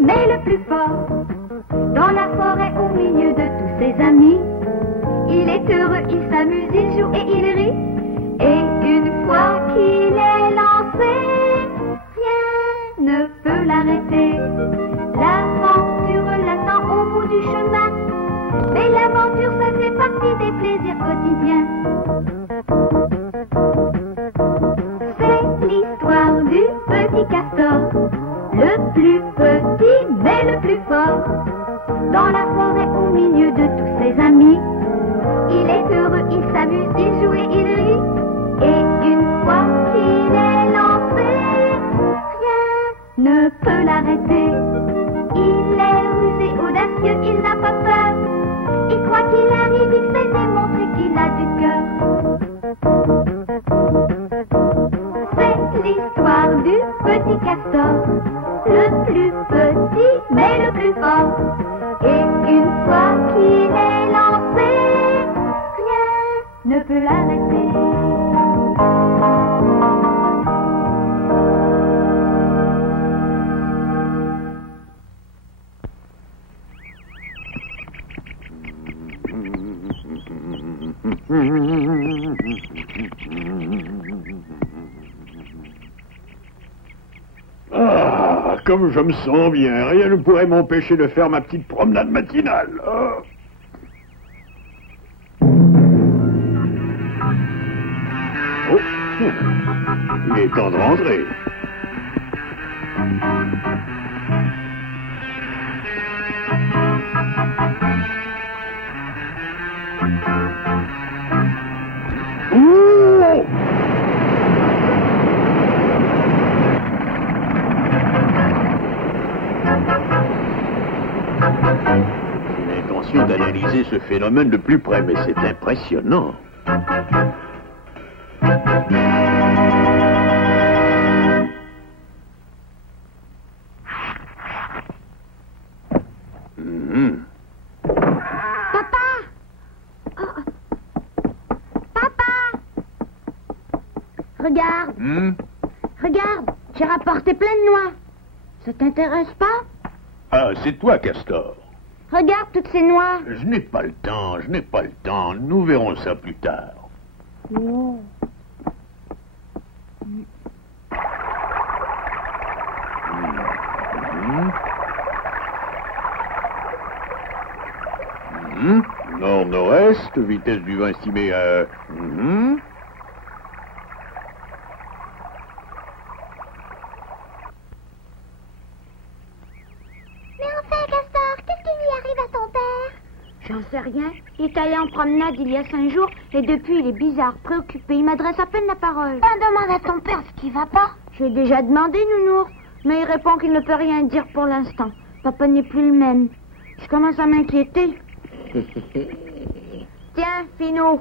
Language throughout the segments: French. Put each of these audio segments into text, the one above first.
mais le plus fort. Dans la forêt au milieu de tous ses amis, il est heureux, il s'amuse, il joue et il rit. Et une fois qu'il est lancé, rien ne peut l'arrêter. L'aventure l'attend au bout du chemin, mais l'aventure ça fait partie des plaisirs quotidiens. C'est l'histoire du petit castor, le plus petit mais le plus fort. Dans la forêt au milieu de tous ses amis, il est heureux, il s'amuse, il joue et il rit. Et une fois qu'il est lancé, rien ne peut l'arrêter. Il est rusé, audacieux, il n'a pas peur. Et quoi qu'il arrive, il sait démontrer qu'il a du cœur. C'est l'histoire du petit castor, le plus petit mais le plus fort. Et une fois qu'il est lancé, rien ne peut l'arrêter. Ah, comme je me sens bien, rien ne pourrait m'empêcher de faire ma petite promenade matinale. Oh. Oh. Il est temps de rentrer. Oh. J'ai l'intention d'analyser ce phénomène de plus près, mais c'est impressionnant. Regarde. Regarde, j'ai rapporté plein de noix. Ça t'intéresse pas? Ah, c'est toi, Castor. Regarde toutes ces noix. Je n'ai pas le temps, je n'ai pas le temps. Nous verrons ça plus tard. Oh. Nord-nord-est, vitesse du vent estimée à... J'en sais rien. Il est allé en promenade il y a 5 jours et depuis il est bizarre, préoccupé. Il m'adresse à peine la parole. Ben, demande à ton père ce qui va pas. J'ai déjà demandé, Nounours, mais il répond qu'il ne peut rien dire pour l'instant. Papa n'est plus le même. Je commence à m'inquiéter. Tiens, Finot.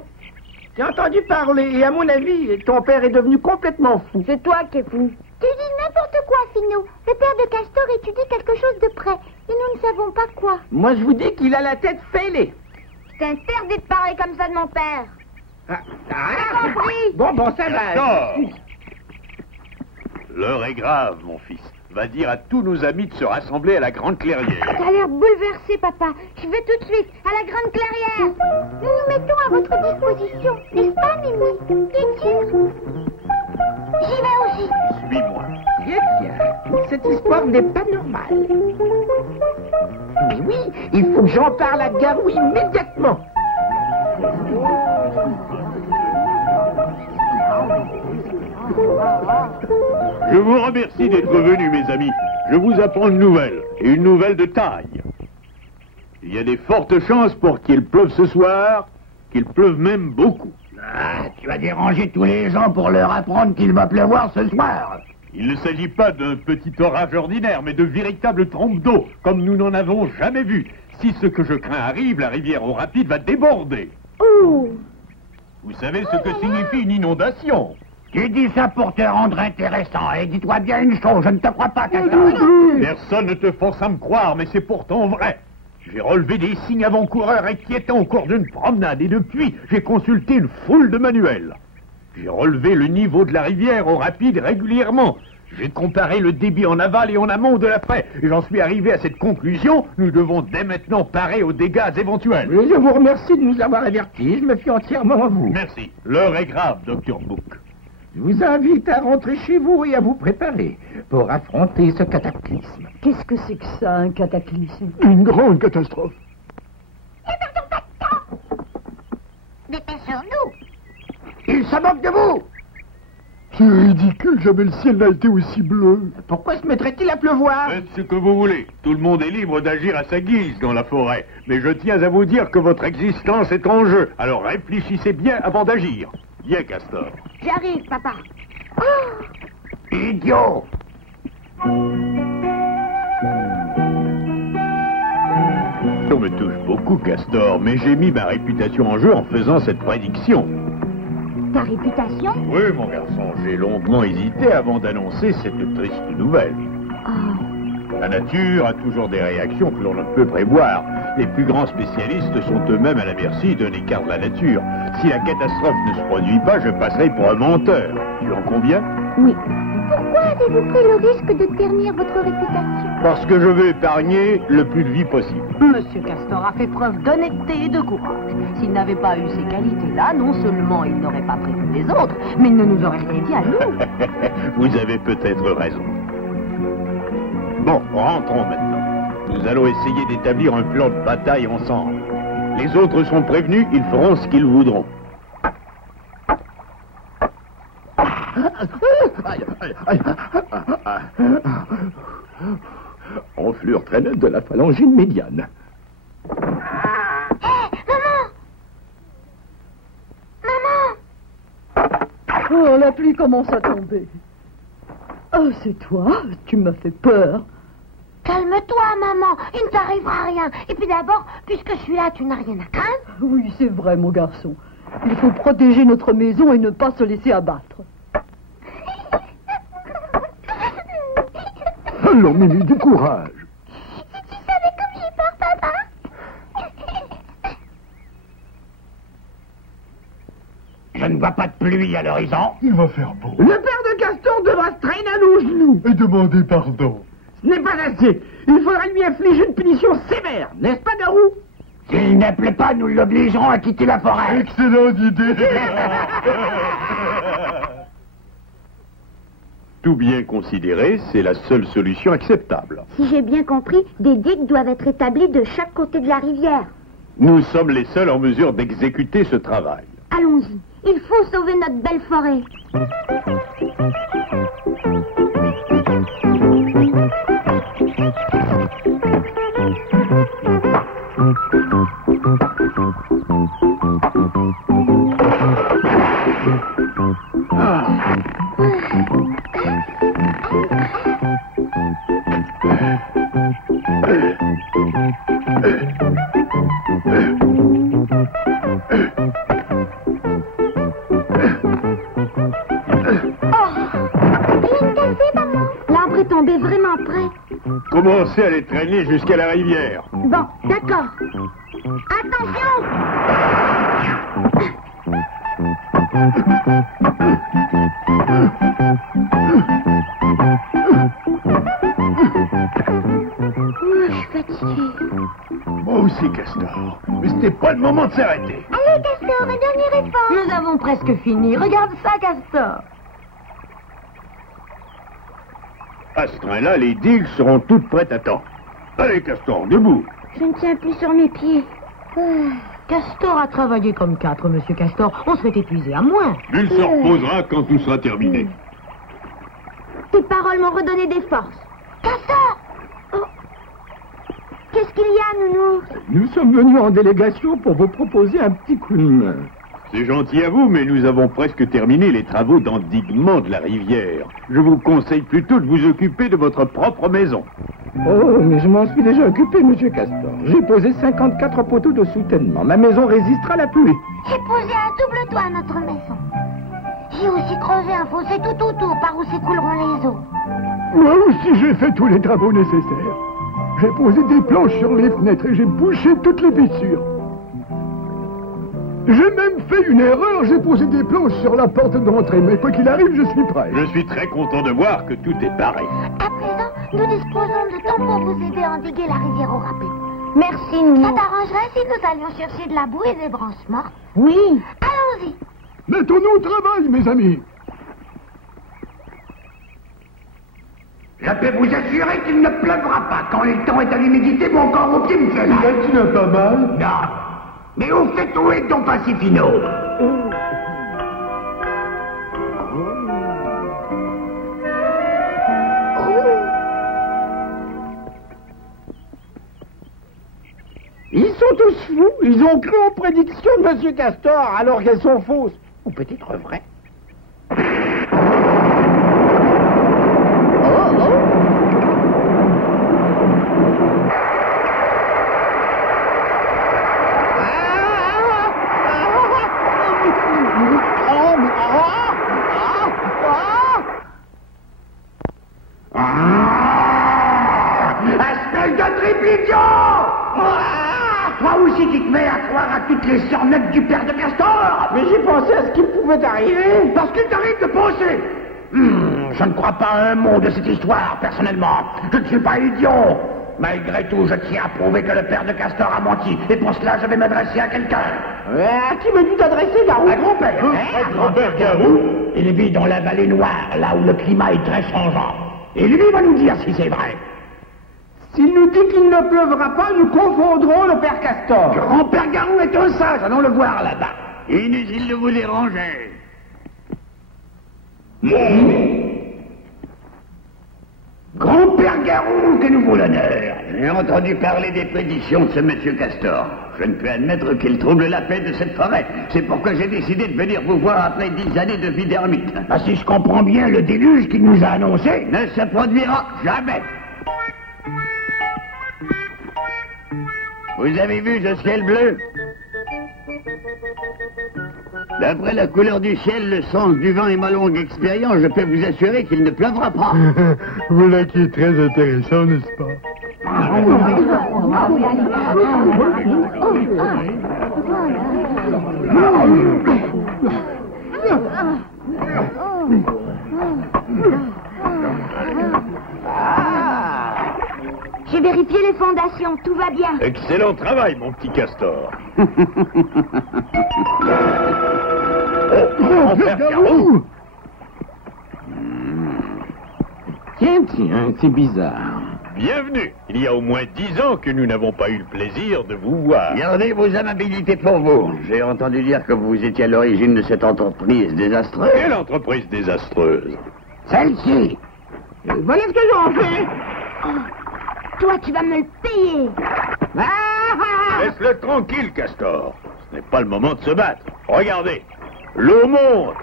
J'ai entendu parler et à mon avis, ton père est devenu complètement fou. C'est toi qui es fou. Tu dis n'importe quoi, Finot. Le père de Castor étudie quelque chose de près et nous ne savons pas quoi. Moi, je vous dis qu'il a la tête fêlée. C'est interdit de parler comme ça de mon père. Ah, compris. Bon, ça va. Castor! L'heure est grave, mon fils. Va dire à tous nos amis de se rassembler à la Grande Clairière. T'as l'air bouleversé, papa. Je vais tout de suite à la Grande Clairière. Nous nous mettons à votre disposition, n'est-ce pas, Mimi? Bien sûr. J'y vais aussi. Suis-moi. Tiens, cette histoire n'est pas normale. Mais oui, il faut que j'en parle à Garou immédiatement. Je vous remercie d'être venus, mes amis. Je vous apprends une nouvelle, et une nouvelle de taille. Il y a des fortes chances pour qu'il pleuve ce soir, qu'il pleuve même beaucoup. Ah, tu vas déranger tous les gens pour leur apprendre qu'il va pleuvoir ce soir. Il ne s'agit pas d'un petit orage ordinaire, mais de véritables trompes d'eau, comme nous n'en avons jamais vu. Si ce que je crains arrive, la rivière au rapide va déborder. Ouh. Vous savez ce que signifie une inondation? Tu dis ça pour te rendre intéressant. Et dis-toi bien une chose, je ne te crois pas, Castor. Personne ne te force à me croire, mais c'est pourtant vrai. J'ai relevé des signes avant-coureurs inquiétants au cours d'une promenade, et depuis, j'ai consulté une foule de manuels. J'ai relevé le niveau de la rivière au rapide régulièrement. J'ai comparé le débit en aval et en amont de la fraie. Et j'en suis arrivé à cette conclusion. Nous devons dès maintenant parer aux dégâts éventuels. Oui, je vous remercie de nous avoir avertis. Je me fie entièrement à vous. Merci. L'heure est grave, Dr. Book. Je vous invite à rentrer chez vous et à vous préparer pour affronter ce cataclysme. Qu'est-ce que c'est que ça, un cataclysme? Une grande catastrophe. Ne perdons pas de temps. Dépêchons-nous. Il se moque de vous! C'est ridicule, jamais le ciel n'a été aussi bleu. Pourquoi se mettrait-il à pleuvoir? Faites ce que vous voulez. Tout le monde est libre d'agir à sa guise dans la forêt. Mais je tiens à vous dire que votre existence est en jeu. Alors réfléchissez bien avant d'agir. Viens, Castor. J'arrive, papa. Idiot! On me touche beaucoup, Castor, mais j'ai mis ma réputation en jeu en faisant cette prédiction. Ta réputation? Oui, mon garçon, j'ai longuement hésité avant d'annoncer cette triste nouvelle. La nature a toujours des réactions que l'on ne peut prévoir. Les plus grands spécialistes sont eux-mêmes à la merci d'un écart de la nature. Si la catastrophe ne se produit pas, je passerai pour un menteur. Tu en conviens? Oui. Pourquoi avez-vous pris le risque de ternir votre réputation? Parce que je veux épargner le plus de vie possible. Monsieur Castor a fait preuve d'honnêteté et de courage. S'il n'avait pas eu ces qualités-là, non seulement il n'aurait pas prévenu les autres, mais il ne nous aurait rien dit à nous. Vous avez peut-être raison. Bon, rentrons maintenant. Nous allons essayer d'établir un plan de bataille ensemble. Les autres sont prévenus, ils feront ce qu'ils voudront. Enflure traîneuse de la phalangine médiane. Oh, la pluie commence à tomber. Oh, c'est toi? Tu m'as fait peur. Calme-toi, maman. Il ne t'arrivera rien. Et puis d'abord, puisque je suis là, tu n'as rien à craindre. Oui, c'est vrai, mon garçon. Il faut protéger notre maison et ne pas se laisser abattre. Allons, Mimi, du courage. Si tu savais comme j'ai peur, papa. Je ne vois pas de pluie à l'horizon. Il va faire beau. Le père de Castor devra se traîner à nos genoux. Et demander pardon. Ce n'est pas assez. Il faudra lui infliger une punition sévère, n'est-ce pas, Garou? S'il ne plaît pas, nous l'obligerons à quitter la forêt. Excellente idée. Tout bien considéré, c'est la seule solution acceptable. Si j'ai bien compris, des digues doivent être établies de chaque côté de la rivière. Nous sommes les seuls en mesure d'exécuter ce travail. Allons-y. Il faut sauver notre belle forêt. L'arbre est tombé vraiment près. Commencez à les traîner jusqu'à la rivière. Bon, d'accord. Attention! Je suis fatiguée. Moi aussi, Castor. Mais c'était pas le moment de s'arrêter. Allez, Castor, un dernier effort. Nous avons presque fini. Regarde ça, Castor. À ce train-là, les digues seront toutes prêtes à temps. Allez, Castor, debout. Je ne tiens plus sur mes pieds. Castor a travaillé comme 4, monsieur Castor. On serait épuisé à moins. Il se reposera quand tout sera terminé. Tes paroles m'ont redonné des forces. Castor! Oh. Qu'est-ce qu'il y a, Nounours? Nous sommes venus en délégation pour vous proposer un petit coup de main. C'est gentil à vous, mais nous avons presque terminé les travaux d'endiguement de la rivière. Je vous conseille plutôt de vous occuper de votre propre maison. Oh, mais je m'en suis déjà occupé, monsieur Castor. J'ai posé 54 poteaux de soutènement. Ma maison résistera à la pluie. J'ai posé un double toit à notre maison. J'ai aussi creusé un fossé tout autour par où s'écouleront les eaux. Moi aussi, j'ai fait tous les travaux nécessaires. J'ai posé des planches sur les fenêtres et j'ai bouché toutes les fissures. J'ai même fait une erreur, j'ai posé des planches sur la porte d'entrée, mais quoi qu'il arrive, je suis prêt. Je suis très content de voir que tout est paré. À présent, nous disposons de temps pour vous aider à endiguer la rivière au rapide. Merci, Nounou. Ça t'arrangerait si nous allions chercher de la boue et des branches mortes? Oui. Allons-y. Mettons-nous au travail, mes amis. Je peux vous assurer qu'il ne pleuvra pas quand le temps est à l'humidité, mon corps au pied me fait mal. Tu n'as pas mal? Non. Mais au fait, où est ton Pacifino? Ils sont tous fous. Ils ont cru aux prédictions de Monsieur Castor alors qu'elles sont fausses. Ou peut-être vraies. Espèce de triple idiot! Toi aussi qui te mets à croire à toutes les sornettes du père de Castor! Mais j'ai pensé à ce qui pouvait arriver. Parce qu'il t'arrive de penser! Je ne crois pas à un mot de cette histoire, personnellement. Je ne suis pas idiot. Malgré tout, je tiens à prouver que le père de Castor a menti. Et pour cela, je vais m'adresser à quelqu'un. À qui me dit d'adresser, Garou? Un grand-père. Un grand-père Garou? Il vit dans la vallée noire, là où le climat est très changeant. Et lui va nous dire si c'est vrai. S'il nous dit qu'il ne pleuvra pas, nous confondrons le père Castor. Grand-père Garou est un sage, allons le voir là-bas. Inutile de vous déranger. Grand-père Garou, que nous vaut l'honneur. J'ai entendu parler des prédictions de ce monsieur Castor. Je ne peux admettre qu'il trouble la paix de cette forêt. C'est pourquoi j'ai décidé de venir vous voir après 10 années de vie d'ermite. Ah, si je comprends bien, le déluge qu'il nous a annoncé Ne se produira jamais. Vous avez vu ce ciel bleu? D'après la couleur du ciel, le sens du vent et ma longue expérience, je peux vous assurer qu'il ne pleuvra pas. Voilà qui est très intéressant, n'est-ce pas? J'ai vérifié les fondations, tout va bien. Excellent travail, mon petit Castor. Grand-père Garou! Tiens, c'est bizarre. Bienvenue. Il y a au moins 10 ans que nous n'avons pas eu le plaisir de vous voir. Gardez vos amabilités pour vous. J'ai entendu dire que vous étiez à l'origine de cette entreprise désastreuse. Quelle entreprise désastreuse? Celle-ci. Voilà ce que j'en fais. Toi, tu vas me le payer. Laisse-le tranquille, Castor. Ce n'est pas le moment de se battre. Regardez, l'eau monte.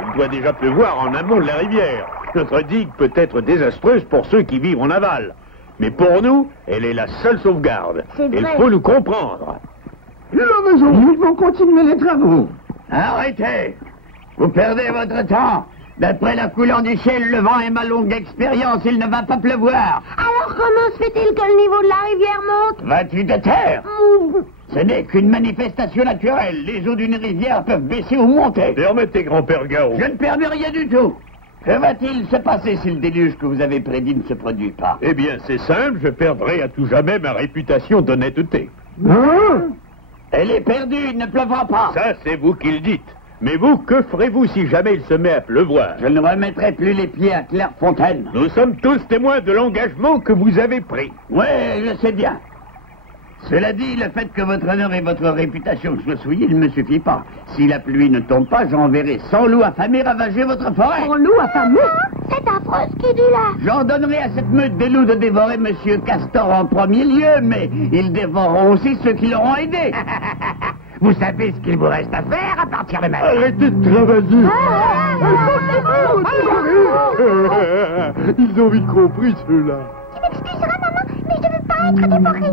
Il doit déjà pleuvoir en amont de la rivière. Notre digue peut être désastreuse pour ceux qui vivent en aval. Mais pour nous, elle est la seule sauvegarde. C'est vrai. Il faut nous comprendre. Il a raison. Nous devons continuer les travaux. Arrêtez! Vous perdez votre temps. D'après la couleur du ciel, le vent et ma longue expérience, il ne va pas pleuvoir. Alors comment se fait-il que le niveau de la rivière monte? Vas-tu te taire? Ce n'est qu'une manifestation naturelle. Les eaux d'une rivière peuvent baisser ou monter. Permettez, grand-père Garou. Je ne permets rien du tout. Que va-t-il se passer si le déluge que vous avez prédit ne se produit pas? Eh bien, c'est simple, je perdrai à tout jamais ma réputation d'honnêteté. Elle est perdue, il ne pleuvra pas. Ça, c'est vous qui le dites. Mais vous, que ferez-vous si jamais il se met à pleuvoir? Je ne remettrai plus les pieds à Clairefontaine. Nous sommes tous témoins de l'engagement que vous avez pris. Oui, je sais bien. Cela dit, le fait que votre honneur et votre réputation soient souillés ne me suffit pas. Si la pluie ne tombe pas, j'enverrai 100 loups affamés ravager votre forêt. 100 loups affamés? C'est affreux ce qu'il dit là. J'en donnerai à cette meute des loups de dévorer Monsieur Castor en premier lieu, mais ils dévoreront aussi ceux qui l'auront aidé. Vous savez ce qu'il vous reste à faire à partir de maintenant. Arrêtez de travailler. Ils ont vite compris, ceux-là. Tu m'excuseras, maman, mais je ne veux pas être dévorée.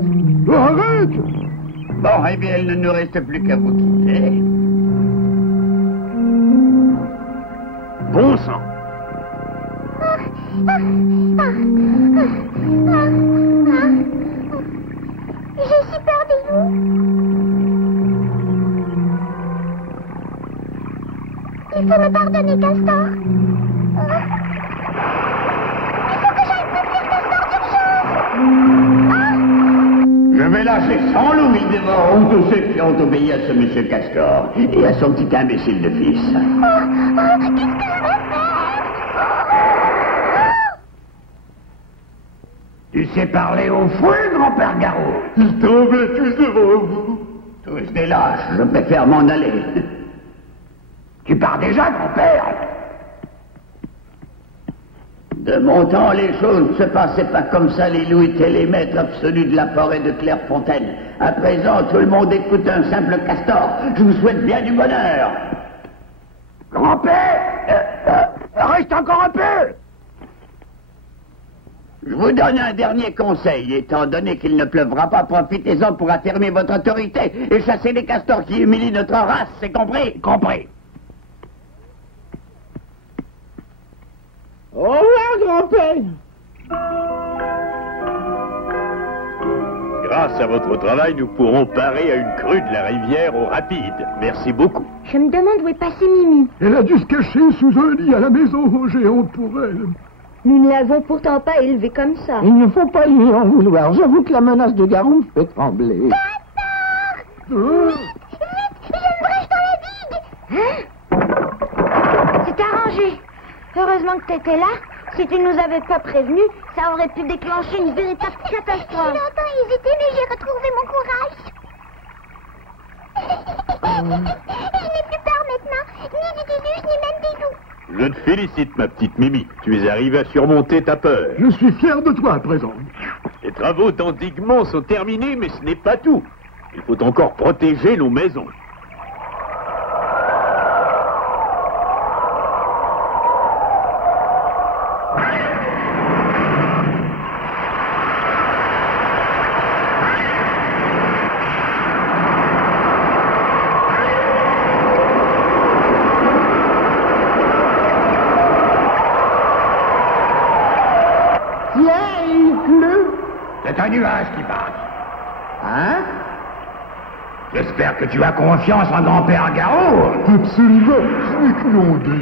Arrête! Bon, eh bien, il ne nous reste plus qu'à vous quitter. Bon sang. J'ai si peur des loups. faut me pardonner, Castor. Il faut que j'aille prévenir Castor d'urgence. Je vais lâcher 100 loups, ils dévoreront tous ceux qui ont obéi à ce monsieur Castor et à son petit imbécile de fils. Qu'est-ce que je vais faire? Tu sais parler au fouet, grand-père Garou? Ils tremblaient tous devant vous. Tous des lâches, je préfère m'en aller. Tu pars déjà, grand-père? De mon temps, les choses ne se passaient pas comme ça. Les loups étaient les maîtres absolus de la forêt de Clairefontaine. À présent, tout le monde écoute un simple castor. Je vous souhaite bien du bonheur. Grand-père, reste encore un peu. Je vous donne un dernier conseil. Étant donné qu'il ne pleuvra pas, profitez-en pour affirmer votre autorité et chasser les castors qui humilient notre race, c'est compris? Compris. Au revoir, grand-père. Grâce à votre travail, nous pourrons parer à une crue de la rivière au rapide. Merci beaucoup. Je me demande où est passée Mimi. Elle a dû se cacher sous un lit à la maison, j'ai honte pour elle. Nous ne l'avons pourtant pas élevée comme ça. Il ne faut pas lui en vouloir. J'avoue que la menace de Garou me fait trembler. Vite, il y a une brèche dans la digue. C'est arrangé. Heureusement que t'étais là. Si tu nous avais pas prévenus, ça aurait pu déclencher une véritable catastrophe. Si longtemps ils étaient, mais j'ai retrouvé mon courage. Je n'ai plus peur maintenant, ni du déluge, ni même des loups. Je te félicite, ma petite Mimi. Tu es arrivée à surmonter ta peur. Je suis fier de toi à présent. Les travaux d'endiguement sont terminés, mais ce n'est pas tout. Il faut encore protéger nos maisons. C'est un nuage qui passe. Hein? J'espère que tu as confiance en grand-père Garou. Absolument, ce n'est qu'une onde.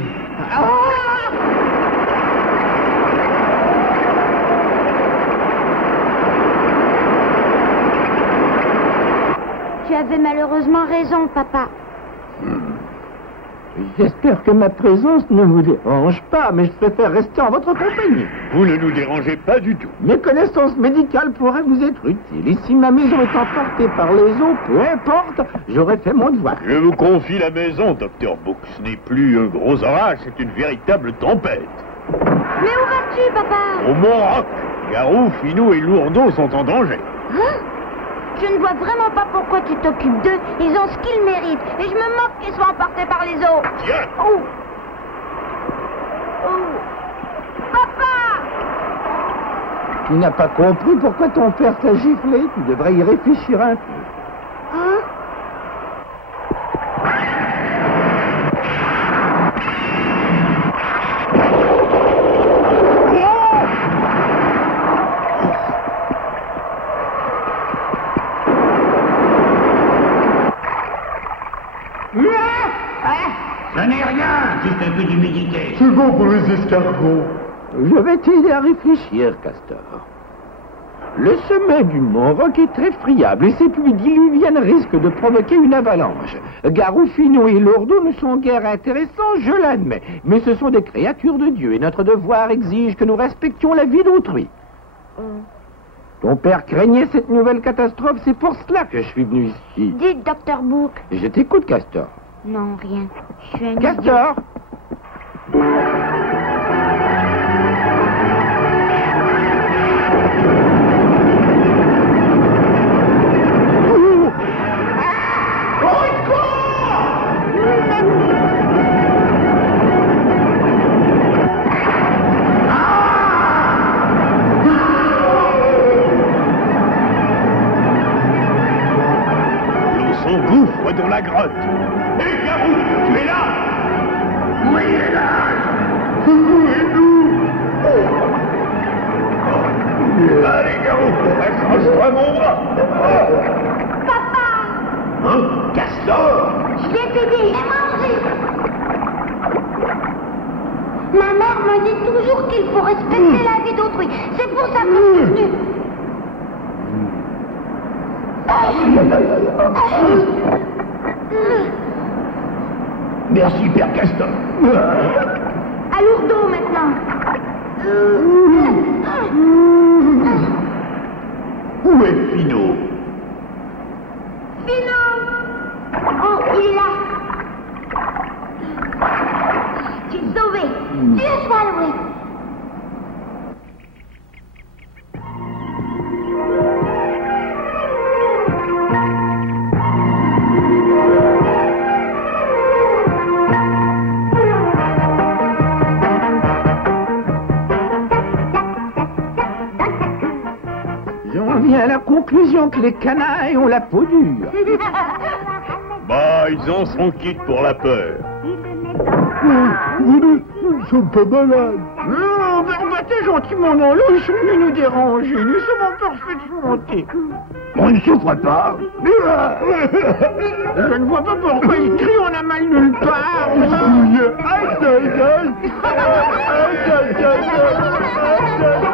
Tu avais malheureusement raison, papa. J'espère que ma présence ne vous dérange pas, mais je préfère rester en votre compagnie. Vous ne nous dérangez pas du tout. Mes connaissances médicales pourraient vous être utiles. Et si ma maison est emportée par les eaux, peu importe, j'aurais fait mon devoir. Je vous confie la maison, Dr. Book. Ce n'est plus un gros orage, c'est une véritable tempête. Mais où vas-tu, papa? Au Mont-Roc, Garou, Finou et Lourdeau sont en danger. Hein? Je ne vois vraiment pas pourquoi tu t'occupes d'eux. Ils ont ce qu'ils méritent. Et je me moque qu'ils soient emportés par les eaux. Tiens! Oh! Oh! Papa! Tu n'as pas compris pourquoi ton père t'a giflé. Tu devrais y réfléchir un peu. Hein? Ce n'est rien, juste un peu d'humidité. C'est bon pour les escargots. Je vais t'aider à réfléchir, Castor. Le sommet du Mont Roc est très friable et ces pluies diluviennes risquent de provoquer une avalanche. Garou, Finou et Lourdeau ne sont guère intéressants, je l'admets, mais ce sont des créatures de Dieu et notre devoir exige que nous respections la vie d'autrui. Ton père craignait cette nouvelle catastrophe, c'est pour cela que je suis venu ici. Dites, Dr. Book. Je t'écoute, Castor. Non, rien. Je suis un idiot. Castor! L'eau s'engouffre dans la grotte. Hé, Garou, tu es là? Oui, il est là. Secouez-nous! Allez, Garou, accroche-toi mon bras. Papa! Hein? Castor? Je viens t'aider. Et manger. Ma mère me dit toujours qu'il faut respecter la vie d'autrui. C'est pour ça que je suis venue. Merci, Père Castor. À Lourdeau maintenant. Où est Finot? Finot! Oh, il est là. Tu es sauvé. Dieu soit loué. J'en viens à la conclusion que les canailles ont la peau dure. Bah, ils en sont quittes pour la peur. Ils sont pas malades. Non, rebattez gentiment dans l'eau, ils sont venus nous déranger. Nous sommes en parfaite santé. On ne souffre pas. Je ne vois pas pourquoi ils crient, on a mal nulle part. Aïe, aïe, aïe. Aïe, aïe, aïe, aïe, aïe.